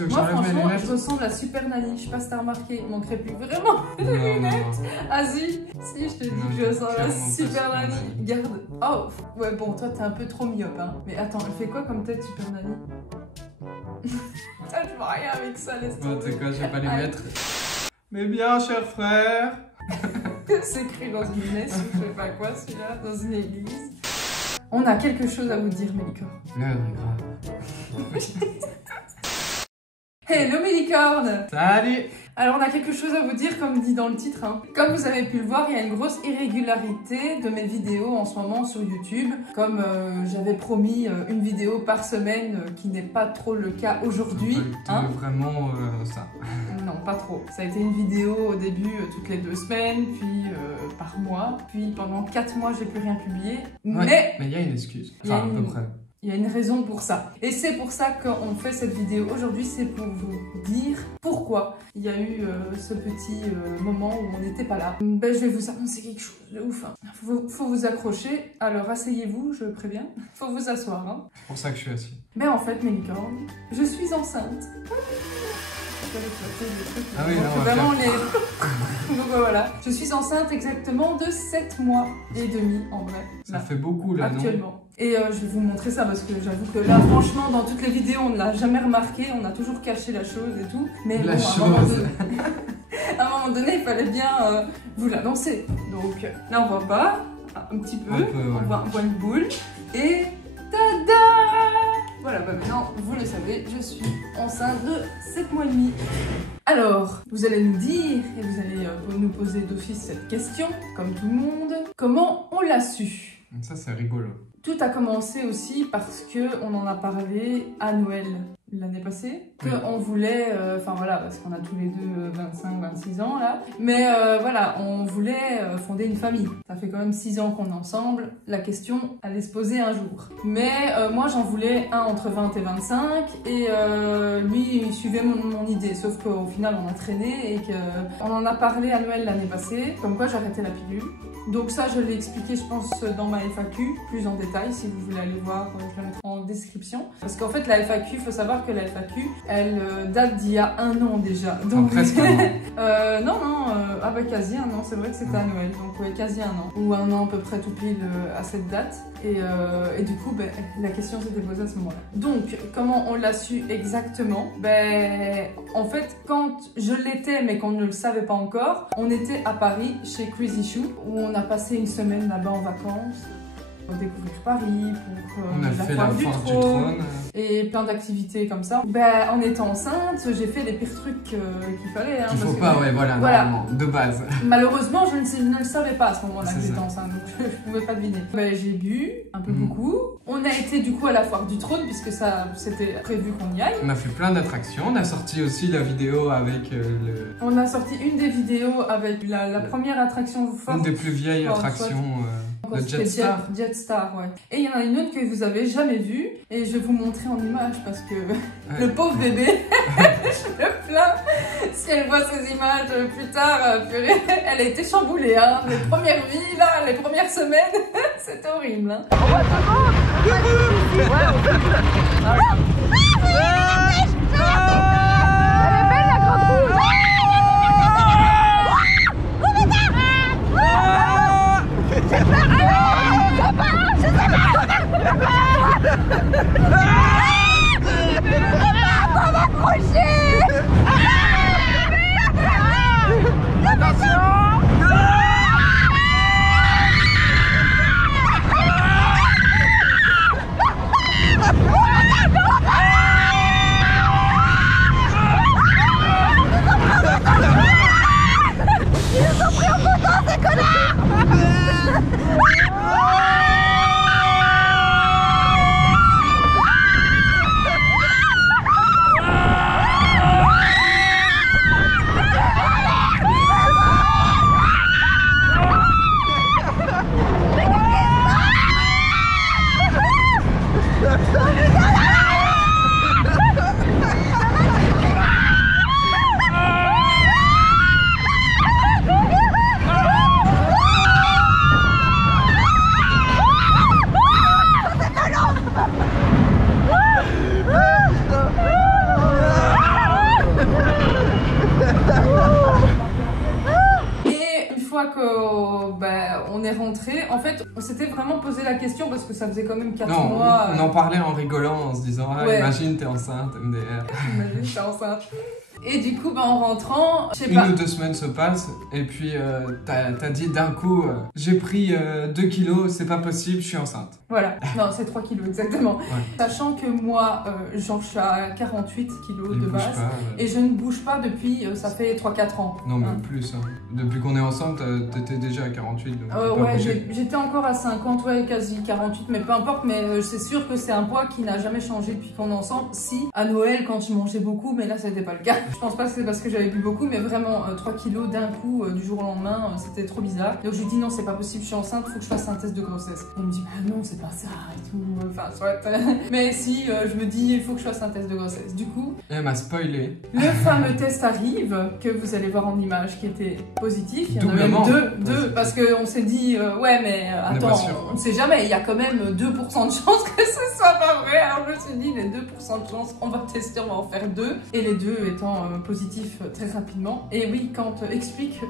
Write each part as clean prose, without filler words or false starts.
Moi franchement je ressemble à Super Nanny, je sais pas si t'as remarqué, il manquerait plus vraiment de lunettes. Ah si, je te dis que je ressemble à Super Nanny. Garde. Oh, ouais bon toi t'es un peu trop myope hein. Mais attends, elle fait quoi comme tête Super Nanny? Je vois rien avec ça, laisse tomber. Bon, tu sais quoi, je vais pas les mettre. Mais bien, cher frère. C'est écrit dans une messe ou je sais pas quoi celui-là, dans une église. On a quelque chose à vous dire, Mélicorne. Grave. Hello Mélicorne. Salut. Alors on a quelque chose à vous dire comme dit dans le titre. Hein. Comme vous avez pu le voir, il y a une grosse irrégularité de mes vidéos en ce moment sur YouTube. Comme j'avais promis une vidéo par semaine, qui n'est pas trop le cas aujourd'hui. Hein vraiment ça. Non, pas trop. Ça a été une vidéo au début toutes les 2 semaines, puis par mois. Puis pendant 4 mois, j'ai plus rien publié. Ouais, mais il y a une excuse. Enfin, à peu près. Il y a une raison pour ça. Et c'est pour ça qu'on fait cette vidéo aujourd'hui, c'est pour vous dire pourquoi il y a eu ce petit moment où on n'était pas là. Ben, je vais vous annoncer quelque chose de ouf. Hein. Faut vous accrocher, alors asseyez-vous, je préviens. Faut vous asseoir. Hein. C'est pour ça que je suis assis. Mais en fait, Mélicorne, je suis enceinte. Ah oui, non, vraiment les... Donc voilà, je suis enceinte exactement de 7 mois et demi en vrai. Ça fait beaucoup là, actuellement. Non et je vais vous montrer ça parce que j'avoue que là, franchement, dans toutes les vidéos, on ne l'a jamais remarqué, on a toujours caché la chose et tout. Mais la bon, chose. À un moment donné, il fallait bien vous l'annoncer. Donc là, on voit pas, un petit peu, on voit une boule et tada! Voilà, bah maintenant, vous le savez, je suis enceinte de 7 mois et demi. Alors, vous allez nous dire, et vous allez nous poser d'office cette question, comme tout le monde, comment on l'a su? Ça, c'est rigolo. Tout a commencé aussi parce qu'on en a parlé à Noël l'année passée, qu'on voulait, enfin voilà, parce qu'on a tous les deux 25-26 ans là, mais voilà, on voulait fonder une famille. Ça fait quand même 6 ans qu'on est ensemble, la question allait se poser un jour. Mais moi j'en voulais un entre 20 et 25, et lui il suivait mon idée, sauf qu'au final on a traîné et qu'on en a parlé à Noël l'année passée, comme quoi j'arrêtais la pilule. Donc ça, je l'ai expliqué, je pense, dans ma FAQ, plus en détail, si vous voulez aller voir, je la mettrai en description. Parce qu'en fait, la FAQ, il faut savoir que la FAQ, elle date d'il y a 1 an déjà. Donc, presque 1 an. non, bah, quasi 1 an, c'est vrai que c'était à Noël, donc ouais, quasi 1 an. Ou 1 an à peu près tout pile à cette date. Et du coup, ben, la question s'était posée à ce moment-là. Donc, comment on l'a su exactement? Ben, en fait, quand je l'étais, mais qu'on ne le savait pas encore, on était à Paris, chez Crazy Shoe, où on a passé une semaine là-bas en vacances. Pour découvrir Paris, pour on a fait la foire du trône et plein d'activités comme ça. Ben, en étant enceinte, j'ai fait les pires trucs qu'il fallait. Hein, qu'il faut pas, ouais, voilà, normalement, de base. Malheureusement, je ne le savais pas à ce moment-là que j'étais enceinte, donc je ne pouvais pas deviner. Ben, j'ai bu un peu beaucoup. On a été du coup à la foire du trône, puisque ça, c'était prévu qu'on y aille. On a fait plein d'attractions. On a sorti aussi la vidéo avec le... On a sorti une des vidéos avec la première attraction forte. Une des plus vieilles attractions. Le Jetstar. Jetstar, ouais. Et il y en a une autre que vous avez jamais vue, et je vais vous montrer en image parce que le pauvre bébé, je le plains. Si elle voit ces images plus tard, purée, elle a été chamboulée, hein. Les premières vies, là, les premières semaines, c'est horrible, hein. Elle est belle, la grande roue. on est rentré. En fait, on s'était vraiment posé la question parce que ça faisait quand même 4 Non, mois. on en parlait en rigolant, en se disant ah, Ouais. imagine t'es enceinte, MDR. Imagine, j'étais enceinte. Et du coup, en rentrant, je sais pas. 1 ou 2 semaines se passent et puis t'as dit d'un coup j'ai pris 2 kilos, c'est pas possible, je suis enceinte. Voilà, non, c'est 3 kilos exactement. Ouais. Sachant que moi, genre, je suis à 48 kilos Il de bouge base. pas, Et je ne bouge pas depuis, ça fait 3-4 ans. Non, même Hein. plus. Hein. Depuis qu'on est ensemble, t'étais déjà à 48. Donc t'as pas Ouais, bougé. j'étais encore à 50, ouais, quasi 48, mais peu importe. Mais c'est sûr que c'est un poids qui n'a jamais changé depuis qu'on est ensemble. Si, à Noël, quand je mangeais beaucoup, mais là, ça n'était pas le cas. Je pense pas que c'est parce que j'avais bu beaucoup, mais vraiment 3 kilos d'un coup, du jour au lendemain, c'était trop bizarre. Donc je lui dis non, c'est pas possible, je suis enceinte, faut que je fasse un test de grossesse. Elle me dit bah non, c'est pas ça et tout. Enfin, soit. Mais si, je me dis il faut que je fasse un test de grossesse. Du coup, Elle m'a spoilé. le fameux test arrive, que vous allez voir en image, qui était positif. Il y en a même Doublement. deux, parce qu'on s'est dit, ouais, mais On est pas attends, sûr. on ne sait jamais, il y a quand même 2% de chance que ce soit pas vrai. Alors je me suis dit, les 2% de chance, on va tester, on va en faire 2. Et les 2 étant positifs très rapidement. Et oui, quand explique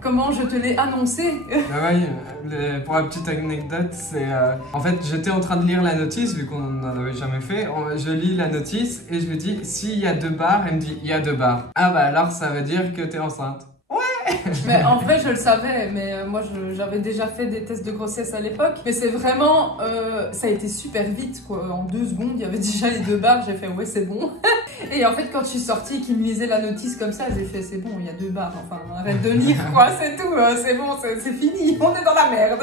comment je te l'ai annoncé. Ah ouais, pour la petite anecdote, c'est en fait j'étais en train de lire la notice vu qu'on n'en avait jamais fait. Je lis la notice et je me dis s'il y a 2 barres, elle me dit il y a 2 barres. Ah bah alors ça veut dire que t'es enceinte. Mais en vrai, je le savais, mais moi j'avais déjà fait des tests de grossesse à l'époque. Mais c'est vraiment, ça a été super vite quoi. En 2 secondes, il y avait déjà les 2 barres. J'ai fait ouais, c'est bon. Et en fait, quand je suis sortie, qu'ils me lisaient la notice comme ça, j'ai fait c'est bon, il y a 2 barres. Enfin, arrête de lire quoi, c'est tout. C'est bon, c'est fini. On est dans la merde.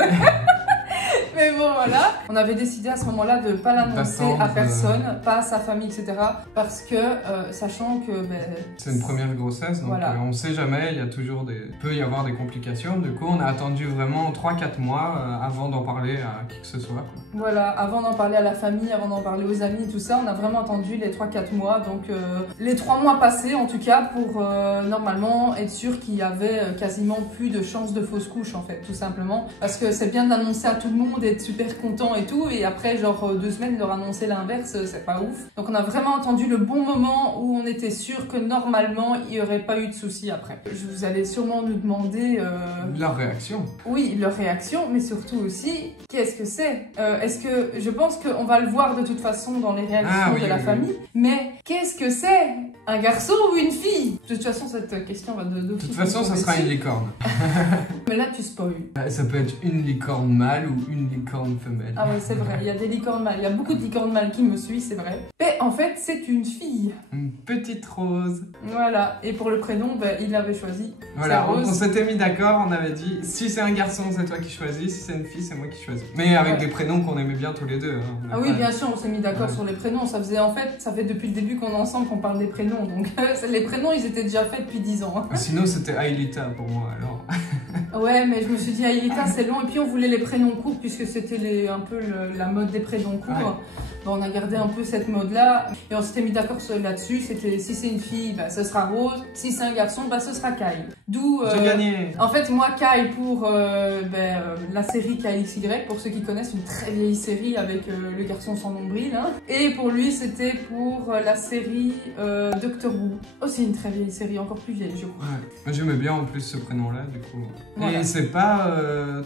Mais bon, voilà. On avait décidé à ce moment-là de ne pas l'annoncer à personne, pas à sa famille, etc. Parce que, sachant que... C'est une première grossesse, donc voilà. On sait jamais, il y a toujours peut y avoir des complications. Du coup, on a attendu vraiment 3-4 mois avant d'en parler à qui que ce soit. Quoi. Voilà, avant d'en parler à la famille, avant d'en parler aux amis, tout ça, on a vraiment attendu les 3-4 mois. Donc, les 3 mois passés, en tout cas, pour normalement être sûr qu'il y avait quasiment plus de chances de fausse couche, en fait, tout simplement. Parce que c'est bien de l'annoncer à tout le monde, d'être super content et tout, et après genre 2 semaines leur annoncer l'inverse, c'est pas ouf. Donc on a vraiment attendu le bon moment où on était sûr que normalement il y aurait pas eu de soucis après. Vous allez sûrement nous demander Leur réaction. oui, leur réaction, mais surtout aussi qu'est-ce que c'est. Est-ce que je pense qu'on va le voir de toute façon dans les réactions de la famille, mais qu'est-ce que c'est? Un garçon ou une fille? De toute façon cette question va de toute façon ça sera une licorne. Mais là tu spoil. Ça peut être une licorne mâle ou une licorne femelle. Ah ouais, c'est vrai, il y a des licornes mâles. Il y a beaucoup de licornes mâles qui me suivent, c'est vrai. Mais en fait, c'est une fille. Une petite rose. Voilà. Et pour le prénom, il l'avait choisi. Voilà, Rose. on s'était mis d'accord, on avait dit si c'est un garçon, c'est toi qui choisis, si c'est une fille, c'est moi qui choisis. Mais avec des prénoms qu'on aimait bien tous les deux. Hein. Ah oui, bien sûr, on s'est mis d'accord Ouais. sur les prénoms. Ça fait depuis le début qu'on est ensemble qu'on parle des prénoms. Donc les prénoms, ils étaient déjà faits depuis 10 ans. Sinon, c'était Ailita pour moi alors. Ouais, mais je me suis dit, Aïlita, c'est long. Et puis on voulait les prénoms courts puisque c'était un peu la mode des prénoms courts. Ouais. Bon, on a gardé un peu cette mode-là et on s'était mis d'accord là-dessus. C'était si c'est une fille, ce sera Rose. Si c'est un garçon, ce sera Kyle. D'où. J'ai gagné. En fait, moi, Kyle pour la série KXY, pour ceux qui connaissent, une très vieille série avec le garçon sans nombril. Hein. Et pour lui, c'était pour la série Doctor Who. Aussi une très vieille série, encore plus vieille, je crois. Ouais. Moi j'aimais bien en plus ce prénom-là du coup. Voilà. Et c'est pas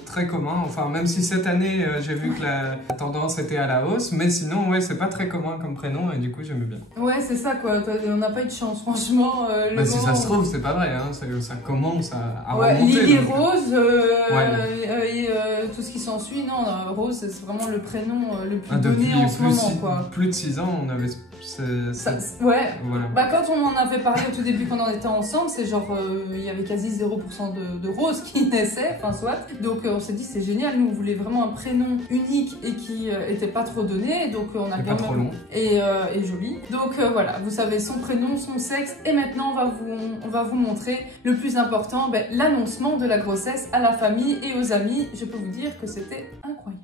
très commun, enfin même si cette année j'ai vu que la tendance était à la hausse, mais sinon ouais c'est pas très commun comme prénom et du coup j'aimais bien. Ouais, c'est ça quoi, on n'a pas eu de chance, franchement. Si ça se trouve, c'est pas vrai, hein. Ça commence à ouais, remonter. Lily donc. Rose, et tout ce qui s'ensuit, non, Rose c'est vraiment le prénom le plus donné en ce moment quoi. Plus de 6 ans, on avait. Ouais. Voilà. Bah quand on en avait parlé au tout début quand on était ensemble, c'est genre il y avait quasi 0% de roses qui naissaient, enfin soit. Donc on s'est dit c'est génial, nous on voulait vraiment un prénom unique et qui était pas trop donné, donc on a Et pas trop long. et joli. Donc voilà, vous savez son prénom, son sexe, et maintenant on va vous montrer le plus important, l'annoncement de la grossesse à la famille et aux amis. Je peux vous dire que c'était incroyable.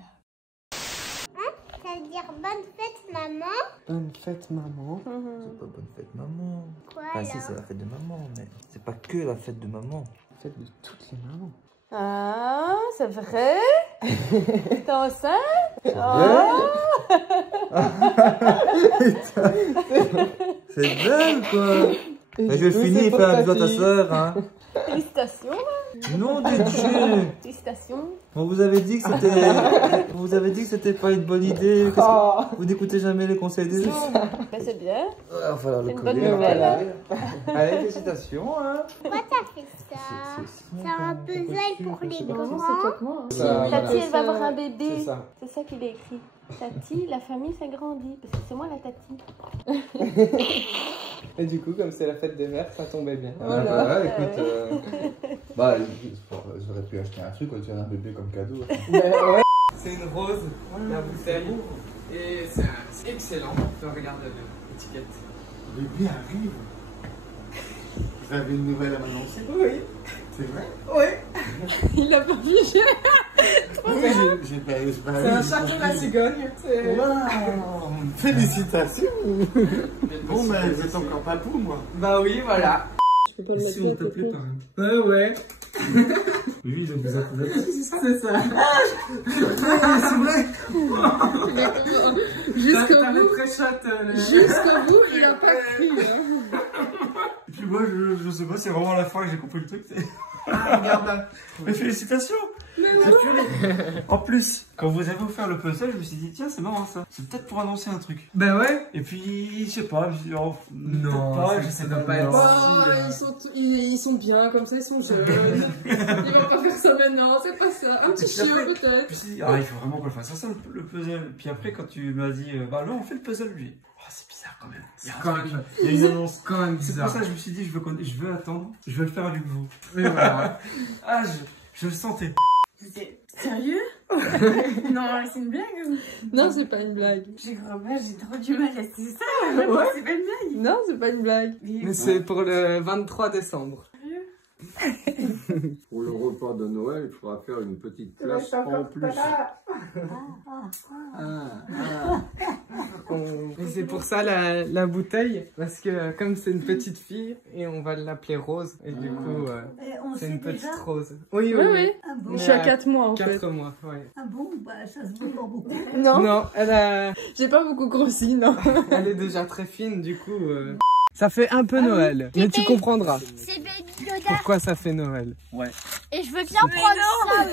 Ça veut dire bonne fête, maman. Bonne fête, maman. C'est pas bonne fête maman. Quoi Enfin si alors c'est la fête de maman, mais c'est pas que la fête de maman. Fête de toutes les mamans. Ah, c'est vrai? T'es enceinte? C'est dingue quoi. Bah, je finis, fais un bisou à ta soeur, hein. Félicitations. Non, de Dieu. Félicitations. On vous avait dit que c'était... On vous avait dit que c'était pas une bonne idée. Vous n'écoutez jamais les conseils des autres. Mais c'est bien. Ah, voilà, C'est le une collier. bonne nouvelle. Allez, félicitations, hein. Pourquoi t'as fait ça? C'est un puzzle pour les grands. Tati, elle va avoir un bébé. C'est ça. C'est ça qu'il a écrit. Tati, la famille s'agrandit. Parce que c'est moi la Tati. Et du coup, comme c'est la fête des mères, ça tombait bien. Voilà, écoute, bah, j'aurais pu acheter un truc, quand tu as un bébé comme cadeau. Ouais. C'est une rose, la bouteille. Et c'est excellent. Regarde l'étiquette. Le bébé arrive. Vous avez une nouvelle à m'annoncer? Oui. C'est vrai? Oui. Il a pas figé. C'est un château de la cigogne. Waouh! Félicitations! Bon, mais vous êtes encore pas pour moi. Bah oui, voilà. Je peux pas le Si on mettre t'appelait par exemple. Ouais. Oui, donc vous êtes c'est ça? C'est ça. C'est vrai! Jusqu'au T'as les bout, pré-shots. jusqu'au bout, il a pas pris. Hein. Et puis moi, je sais pas, c'est vraiment la fois que j'ai compris le truc. Ah, regarde. Mais félicitations! En plus, quand vous avez offert le puzzle, je me suis dit, tiens, c'est marrant ça. C'est peut-être pour annoncer un truc. Ben ouais. Et puis, je sais pas, je me suis dit, oh, Non, peut-être pas, ça je sais doit pas. pas être non. Ils sont bien comme ça, ils sont jeunes. Ils vont pas faire ça maintenant, c'est pas ça. Un petit Et puis chien après, peut-être. Je me suis dit, ah, il faut vraiment qu'on le fasse. Ça, le puzzle. Puis après, quand tu m'as dit, bah là, on fait le puzzle, lui. Oh, c'est bizarre quand même. C'est quand même. Il y a une annonce. Quand même C'est bizarre. pour ça que je me suis dit, je veux attendre, je veux le faire à nouveau. Mais voilà. Ah, je le sentais. Sérieux? Non, c'est une blague ou... Non, c'est pas une blague. J'ai trop du mal à c'est ça. Ouais. C'est pas une blague. Non, c'est pas une blague. Mais c'est pour le 23 décembre. Pour le repas de Noël, il faudra faire une petite place en plus. Et c'est pour ça la bouteille, parce que comme c'est une petite fille, et on va l'appeler Rose, et du coup, c'est une petite rose. Oui, oui, oui. Ah bon? Je suis à 4 mois en 4 fait. mois, ouais. Ah bon? Bah ça se voit pas beaucoup. Non, Non, j'ai pas beaucoup grossi, non. elle est déjà très fine, du coup. Ça fait un peu Noël, mais tu comprendras C'est Baby Yoda. pourquoi ça fait Noël. Et je veux bien prendre ça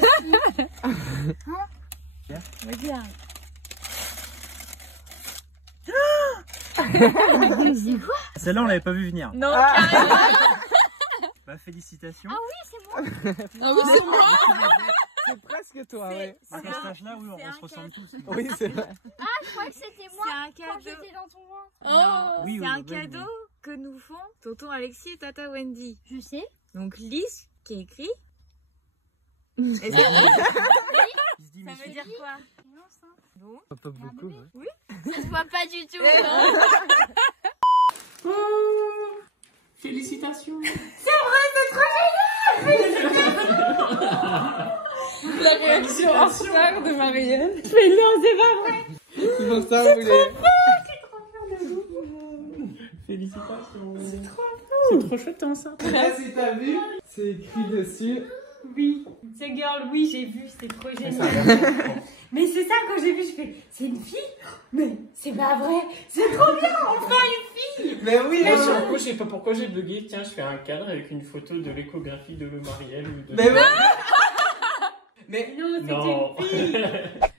aussi. Regarde. Celle-là, on l'avait pas vu venir. Non, Bah, félicitations. Ah oui, c'est moi. Ah oui, c'est moi. C'est presque toi, oui. À cet âge-là, oui, on se ressemble tous. Oui, c'est vrai. Ah, je croyais que c'était moi C'est un quand cadeau. j'étais dans ton ventre. Oh. Oui, C'est oui, un oui, cadeau que nous font tonton Alexis et tata Wendy. Je sais. Donc Lise qui a écrit. Il se dit, Ça mais veut dire quoi? Non, ça. Bon. Pas beaucoup, ouais. Ça se voit pas du tout. Félicitations. La réaction en retard de Marielle. Mais non, c'est pas vrai. C'est pour ça que vous voulez. félicitations. C'est trop chouette hein, ça. Là, si t'as vu, c'est écrit dessus. Oui, c'est girl, oui, j'ai vu, c'était trop génial. Mais c'est ça, quand j'ai vu, je fais, c'est une fille? Mais c'est pas vrai, c'est trop bien, enfin une fille! Mais oui, Moi, sur le coup, je sais pas pourquoi j'ai bugué. Tiens, je fais un cadre avec une photo de l'échographie de Marielle ou de... Mais oui. Mais Non, c'est Non. une fille!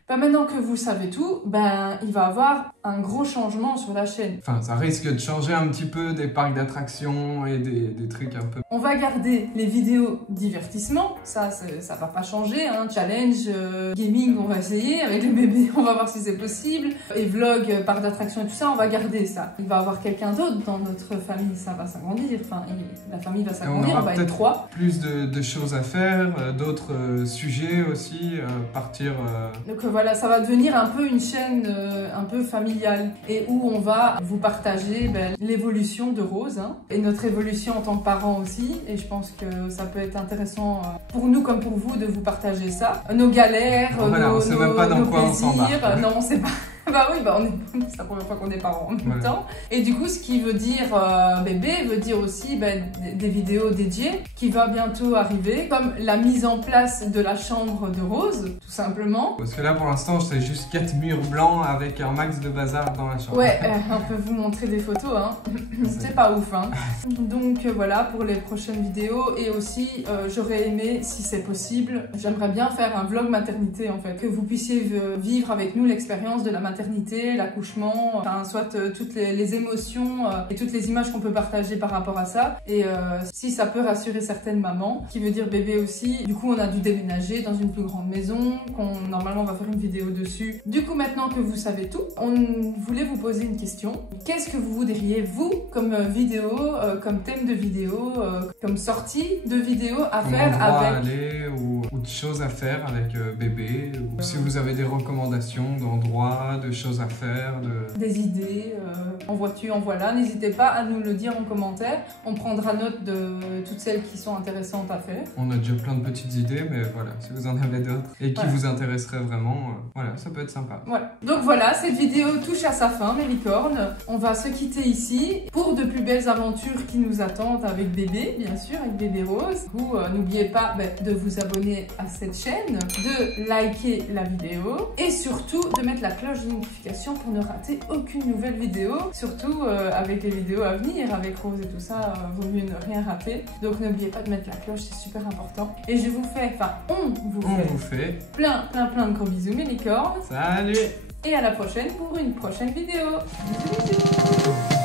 Bah maintenant que vous savez tout, ben il va y avoir un gros changement sur la chaîne. enfin, ça risque de changer un petit peu des parcs d'attractions et des trucs un peu. On va garder les vidéos divertissement, ça va pas changer, hein. Challenge, gaming, on va essayer avec le bébé, on va voir si c'est possible. Et vlog, parc d'attractions et tout ça, on va garder ça. Il va y avoir quelqu'un d'autre dans notre famille, ça va s'agrandir, enfin la famille va s'agrandir, on va être 3. Plus de choses à faire, d'autres sujets aussi, partir. Donc voilà, ça va devenir un peu une chaîne un peu familiale et où on va vous partager l'évolution de Rose hein, et notre évolution en tant que parents aussi. Et je pense que ça peut être intéressant pour nous comme pour vous de vous partager ça. Nos galères, Voilà, on sait même pas dans nos quoi on plaisirs. s'embarque. Non, on sait pas. Bah oui, bah c'est la première fois qu'on est parents en même temps. Et du coup, ce qui veut dire bébé, veut dire aussi des vidéos dédiées qui va bientôt arriver, comme la mise en place de la chambre de Rose, tout simplement. Parce que là, pour l'instant, c'est juste 4 murs blancs avec un max de bazar dans la chambre. Ouais, on peut vous montrer des photos, hein. C'était pas ouf, hein. Donc voilà pour les prochaines vidéos. Et aussi, j'aurais aimé, si c'est possible, j'aimerais bien faire un vlog maternité en fait, que vous puissiez vivre avec nous l'expérience de la maternité, l'accouchement, enfin soit toutes les émotions et toutes les images qu'on peut partager par rapport à ça. Et si ça peut rassurer certaines mamans, qui veut dire bébé aussi, du coup on a dû déménager dans une plus grande maison, normalement on va faire une vidéo dessus. Du coup maintenant que vous savez tout, on voulait vous poser une question. Qu'est-ce que vous voudriez vous comme vidéo, comme thème de vidéo, comme sortie de vidéo à faire avec aller ou de choses à faire avec bébé, ou si vous avez des recommandations d'endroits, de choses à faire, des idées en voiture, en voilà, n'hésitez pas à nous le dire en commentaire. On prendra note de toutes celles qui sont intéressantes à faire. On a déjà plein de petites idées, mais voilà, si vous en avez d'autres et qui vous intéresseraient vraiment, voilà, ça peut être sympa. Voilà. Donc voilà, cette vidéo touche à sa fin, mes licornes. On va se quitter ici pour de plus belles aventures qui nous attendent avec bébé, bien sûr, avec bébé Rose. Vous n'oubliez pas de vous abonner à cette chaîne, de liker la vidéo et surtout de mettre la cloche de notification pour ne rater aucune nouvelle vidéo. Surtout avec les vidéos à venir, avec Rose et tout ça, vaut mieux ne rien rater. Donc n'oubliez pas de mettre la cloche, c'est super important. Et je vous fais, enfin on vous fait plein de gros bisous mes licornes. Salut! Et à la prochaine pour une prochaine vidéo. Bisous, bisous.